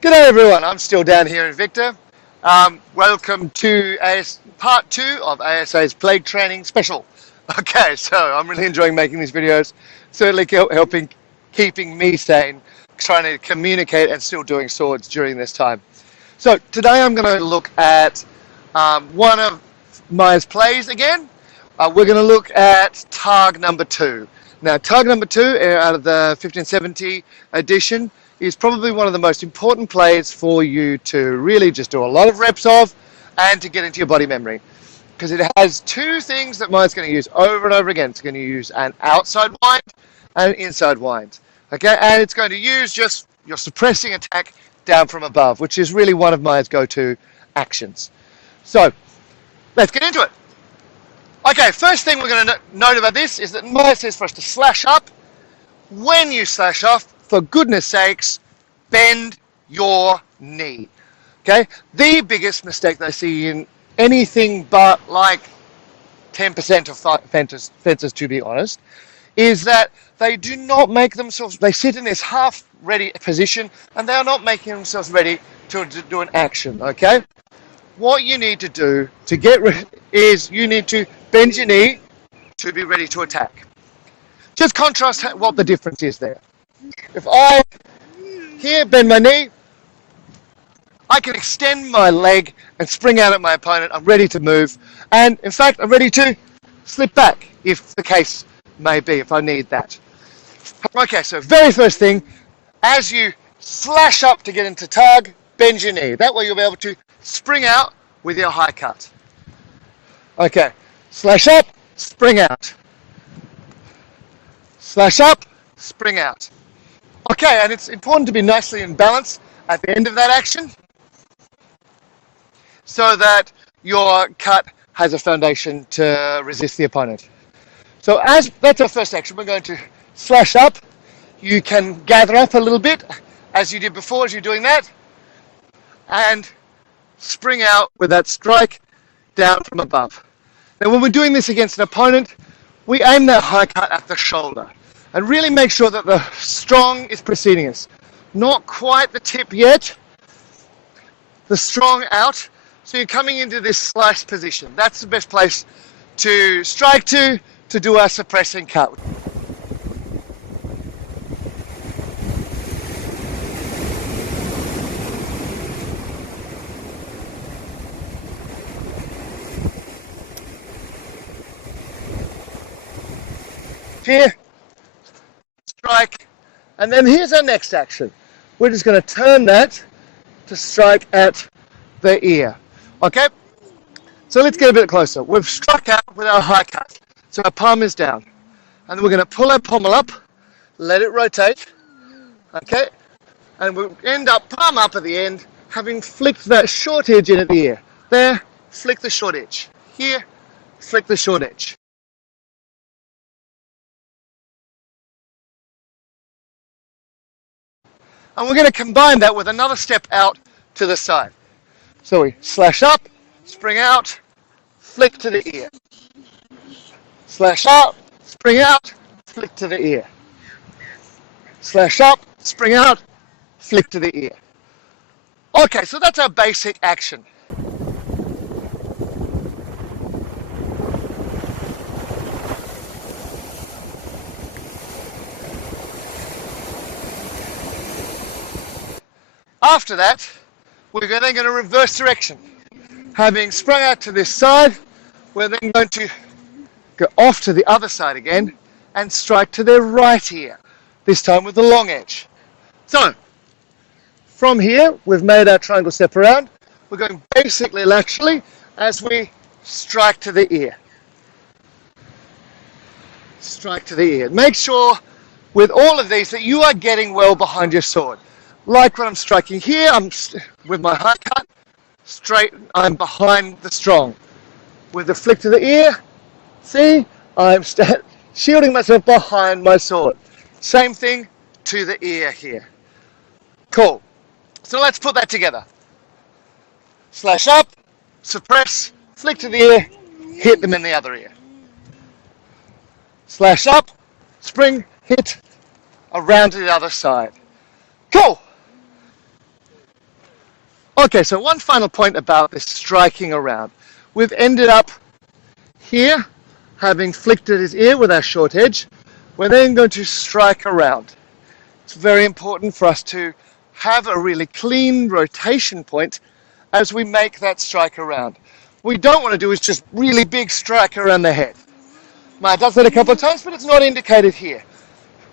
G'day everyone, I'm still down here in Victor. Welcome to part 2 of ASA's Plague Training Special. Okay, so I'm really enjoying making these videos, certainly helping keeping me sane, trying to communicate and still doing swords during this time. So today I'm going to look at one of Meyer's plays again. We're going to look at Tag number 2. Now Tag number 2 out of the 1570 edition is probably one of the most important plays for you to really just do a lot of reps of and to get into your body memory. Because it has two things that Meyer's going to use over and over again. It's going to use an outside wind and an inside wind. Okay, and it's going to use just your suppressing attack down from above, which is really one of Meyer's go-to actions. So, let's get into it. Okay, first thing we're going to note about this is that Meyer says for us to slash up. When you slash off, for goodness sakes, bend your knee. Okay? The biggest mistake that I see in anything but like 10% of fencers, to be honest, is that they do not make themselves, they sit in this half-ready position and they are not making themselves ready to do an action. Okay? What you need to do to get ready is you need to bend your knee to be ready to attack. Just contrast what the difference is there. If I here bend my knee, I can extend my leg and spring out at my opponent. I'm ready to move. And in fact, I'm ready to slip back if the case may be, if I need that. Okay, so very first thing, as you slash up to get into tag, bend your knee. That way you'll be able to spring out with your high cut. Okay, slash up, spring out. Slash up, spring out. Okay, and it's important to be nicely in balance at the end of that action so that your cut has a foundation to resist the opponent. So as that's our first action, we're going to slash up. You can gather up a little bit as you did before as you're doing that and spring out with that strike down from above. Now when we're doing this against an opponent, we aim that high cut at the shoulder. And really make sure that the strong is preceding us. Not quite the tip yet. The strong out. So you're coming into this slice position. That's the best place to strike to do our suppressing cut. Here. Strike, and then here's our next action. We're just going to turn that to strike at the ear. Okay? So let's get a bit closer. We've struck out with our high cut. So our palm is down. And we're going to pull our pommel up, let it rotate. Okay? And we'll end up palm up at the end, having flicked that short edge in at the ear. There, flick the short edge. Here, flick the short edge. And we're going to combine that with another step out to the side. So we slash up, spring out, flick to the ear. Slash up, spring out, flick to the ear. Slash up, spring out, flick to the ear. Okay, so that's our basic action. After that, we're then going to reverse direction. Having sprung out to this side, we're then going to go off to the other side again and strike to their right ear, this time with the long edge. So, from here, we've made our triangle step around. We're going basically laterally as we strike to the ear. Strike to the ear. Make sure with all of these that you are getting well behind your sword. Like when I'm striking here, I'm with my high cut, straight, I'm behind the strong. With the flick to the ear, see, I'm shielding myself behind my sword. Same thing to the ear here. Cool. So let's put that together. Slash up, suppress, flick to the ear, hit them in the other ear. Slash up, spring, hit, around to the other side. Cool. Okay, so one final point about this striking around. We've ended up here, having flicked at his ear with our short edge. We're then going to strike around. It's very important for us to have a really clean rotation point as we make that strike around. What we don't want to do is just really big strike around the head. Meyer does that a couple of times, but it's not indicated here.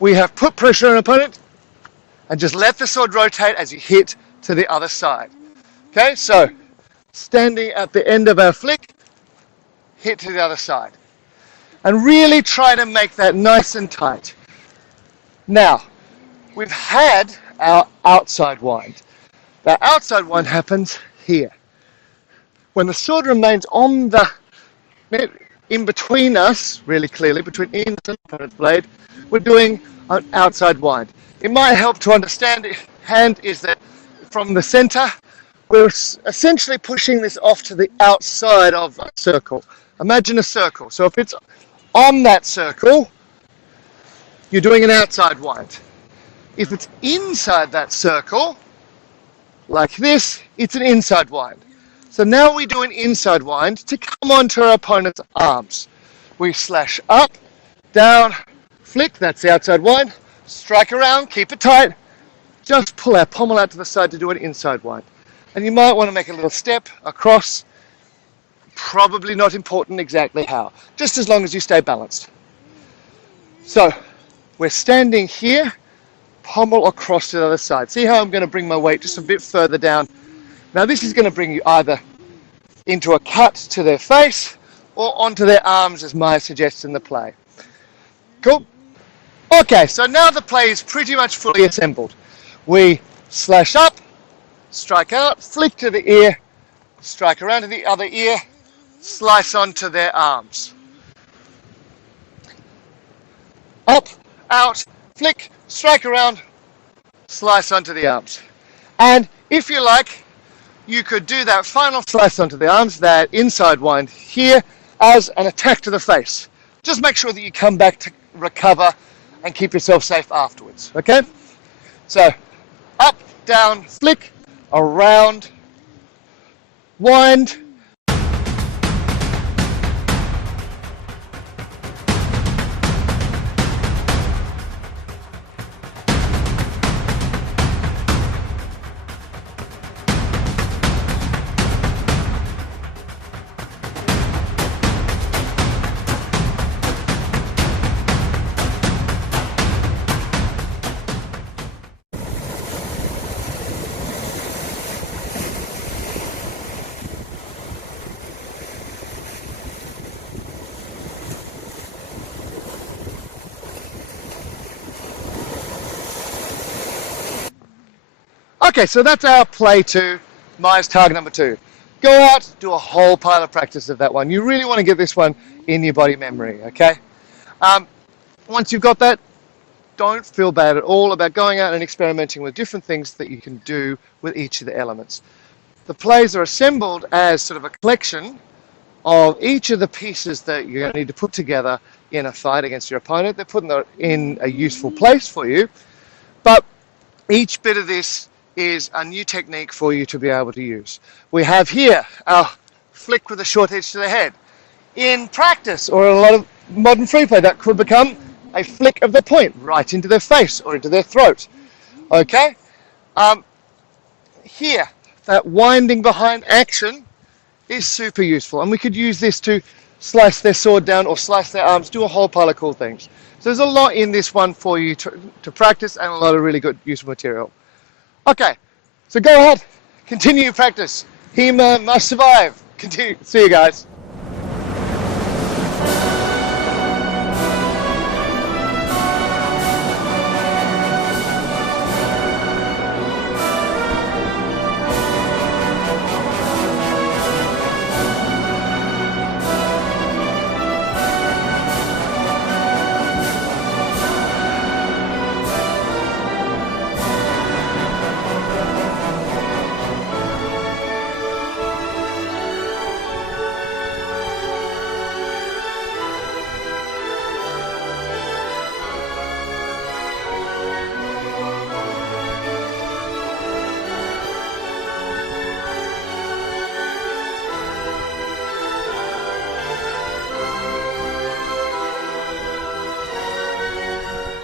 We have put pressure on an opponent and just let the sword rotate as you hit to the other side. Okay, so standing at the end of our flick, hit to the other side. And really try to make that nice and tight. Now, we've had our outside wind. That outside wind happens here. When the sword remains on the, in between us, really clearly, between in and opponent's blade, we're doing an outside wind. It might help to understand hand is that from the center, we're essentially pushing this off to the outside of a circle. Imagine a circle. So if it's on that circle, you're doing an outside wind. If it's inside that circle, like this, it's an inside wind. So now we do an inside wind to come onto our opponent's arms. We slash up, down, flick, that's the outside wind, strike around, keep it tight, just pull our pommel out to the side to do an inside wind. And you might want to make a little step across, probably not important exactly how, just as long as you stay balanced. So we're standing here, pommel across to the other side. See how I'm going to bring my weight just a bit further down. Now this is going to bring you either into a cut to their face or onto their arms, as Meyer suggests in the play. Cool? Okay, so now the play is pretty much fully assembled. We slash up, strike out, flick to the ear, strike around to the other ear, slice onto their arms. Up, out, flick, strike around, slice onto the arms. And if you like, you could do that final slice onto the arms, that inside wind here, as an attack to the face. Just make sure that you come back to recover and keep yourself safe afterwards, okay? So, up, down, flick, around, wind. Okay, so that's our play 2, Meyer's target number 2. Go out, do a whole pile of practice of that one. You really want to get this one in your body memory, okay? Once you've got that, don't feel bad at all about going out and experimenting with different things that you can do with each of the elements. The plays are assembled as sort of a collection of each of the pieces that you're going to need to put together in a fight against your opponent. They're putting them in a useful place for you, but each bit of this is a new technique for you to be able to use. We have here our flick with a short edge to the head. In practice, or a lot of modern free play, that could become a flick of the point right into their face or into their throat. Okay? Here, that winding behind action is super useful, and we could use this to slice their sword down or slice their arms, do a whole pile of cool things. So there's a lot in this one for you to practice, and a lot of really good useful material. Okay, so go ahead, continue your practice. HEMA must survive. Continue. See you guys.